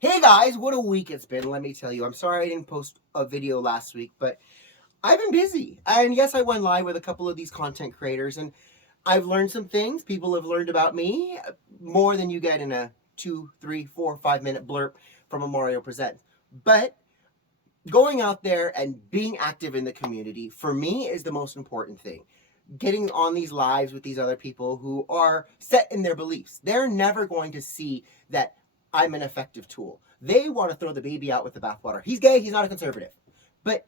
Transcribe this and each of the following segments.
Hey guys, what a week it's been, let me tell you. I'm sorry I didn't post a video last week, but I've been busy. And yes, I went live with a couple of these content creators, and I've learned some things. People have learned about me more than you get in a 2, 3, 4, 5 minute blurb from a Mario Presents. But going out there and being active in the community, for me, is the most important thing. Getting on these lives with these other people who are set in their beliefs. They're never going to see that I'm an effective tool. They want to throw the baby out with the bathwater. He's gay, he's not a conservative. But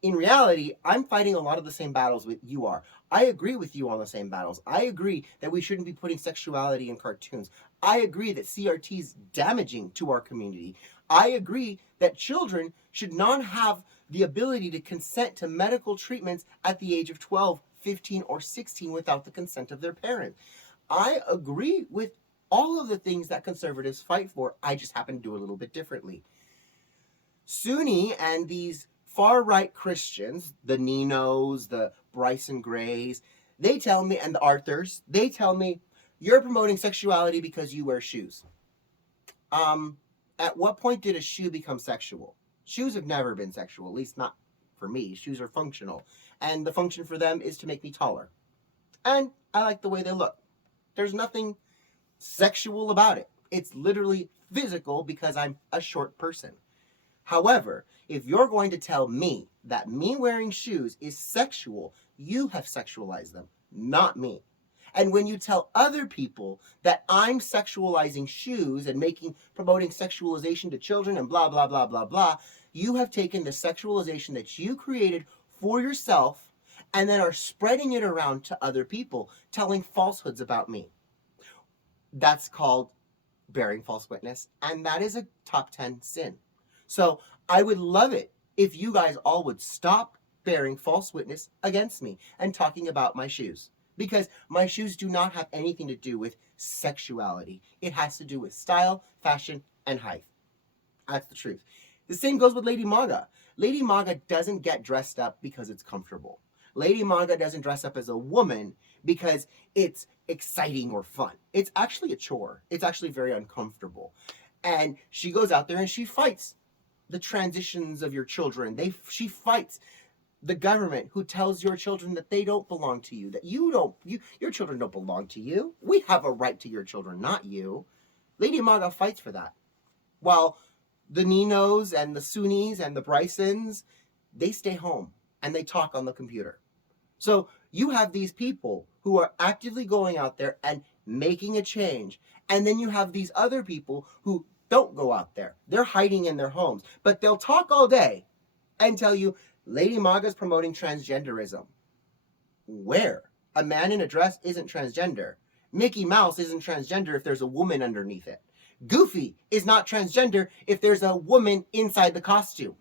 in reality, I'm fighting a lot of the same battles that you are. I agree with you on the same battles. I agree that we shouldn't be putting sexuality in cartoons. I agree that CRT is damaging to our community. I agree that children should not have the ability to consent to medical treatments at the age of 12, 15, or 16 without the consent of their parent. I agree with all of the things that conservatives fight for. I just happen to do a little bit differently. Sunni and these far-right Christians, the Ninos, the Bryson Grays, they tell me, and the Arthurs, they tell me, you're promoting sexuality because you wear shoes. At what point did a shoe become sexual? Shoes have never been sexual, at least not for me. Shoes are functional. And the function for them is to make me taller. And I like the way they look. There's nothing sexual about it. It's literally physical because I'm a short person. However, if you're going to tell me that me wearing shoes is sexual, you have sexualized them, not me. And when you tell other people that I'm sexualizing shoes and promoting sexualization to children and blah, blah, blah, blah, blah, you have taken the sexualization that you created for yourself and then are spreading it around to other people, telling falsehoods about me. That's called bearing false witness, and that is a top 10 sin. So I would love it if you guys all would stop bearing false witness against me and talking about my shoes. Because my shoes do not have anything to do with sexuality. It has to do with style, fashion, and height. That's the truth. The same goes with Lady Maga. Lady Maga doesn't get dressed up because it's comfortable. Lady Maga doesn't dress up as a woman because it's exciting or fun. It's actually a chore. It's actually very uncomfortable. And she goes out there and she fights the transitions of your children. She fights the government who tells your children that they don't belong to you, that your children don't belong to you. We have a right to your children, not you. Lady Maga fights for that. While the Ninos and the Sunnis and the Brysons, they stay home and they talk on the computer. So you have these people who are actively going out there and making a change. And then you have these other people who don't go out there. They're hiding in their homes. But they'll talk all day and tell you, Lady Maga's promoting transgenderism. Where? A man in a dress isn't transgender. Mickey Mouse isn't transgender if there's a woman underneath it. Goofy is not transgender if there's a woman inside the costume.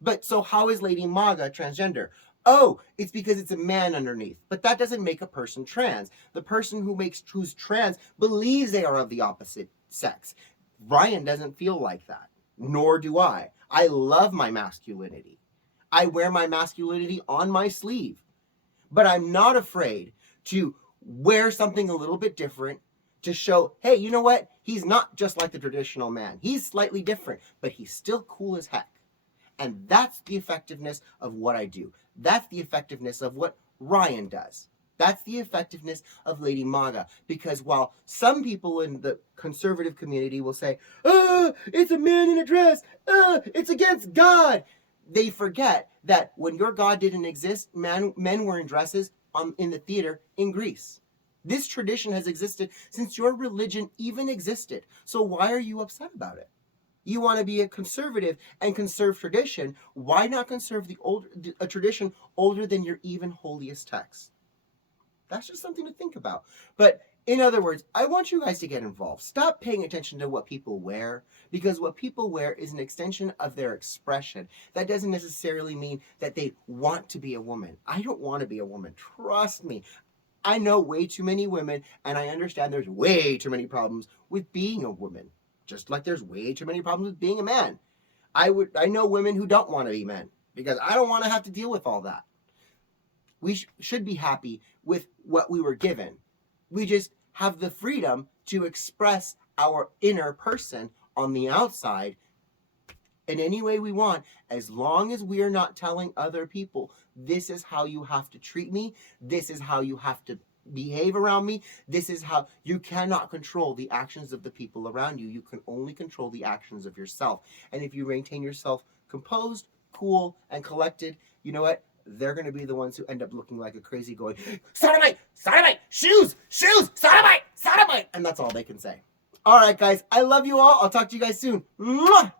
But so how is Lady Maga transgender? Oh, it's because it's a man underneath. But that doesn't make a person trans. The person who's trans believes they are of the opposite sex. Ryan doesn't feel like that. Nor do I. I love my masculinity. I wear my masculinity on my sleeve. But I'm not afraid to wear something a little bit different to show, hey, you know what? He's not just like the traditional man. He's slightly different, but he's still cool as heck. And that's the effectiveness of what I do. That's the effectiveness of what Ryan does. That's the effectiveness of Lady Maga. Because while some people in the conservative community will say, it's a man in a dress, it's against God, they forget that when your God didn't exist, men were in dresses in the theater in Greece. This tradition has existed since your religion even existed. So why are you upset about it? You want to be a conservative and conserve tradition. Why not conserve a tradition older than your even holiest text? That's just something to think about. But in other words, I want you guys to get involved. Stop paying attention to what people wear, because what people wear is an extension of their expression. That doesn't necessarily mean that they want to be a woman. I don't want to be a woman. Trust me. I know way too many women, and I understand there's way too many problems with being a woman. Just like there's way too many problems with being a man. I know women who don't want to be men, because I don't want to have to deal with all that. We should be happy with what we were given. We just have the freedom to express our inner person on the outside in any way we want, as long as we are not telling other people, this is how you have to treat me, this is how you have to behave around me, this is how. You cannot control the actions of the people around you. You can only control the actions of yourself. And if you maintain yourself composed, cool, and collected, you know what? They're going to be the ones who end up looking like a crazy going, sodomite, sodomite, shoes, shoes, sodomite, sodomite. And that's all they can say. All right, guys. I love you all. I'll talk to you guys soon. Mwah!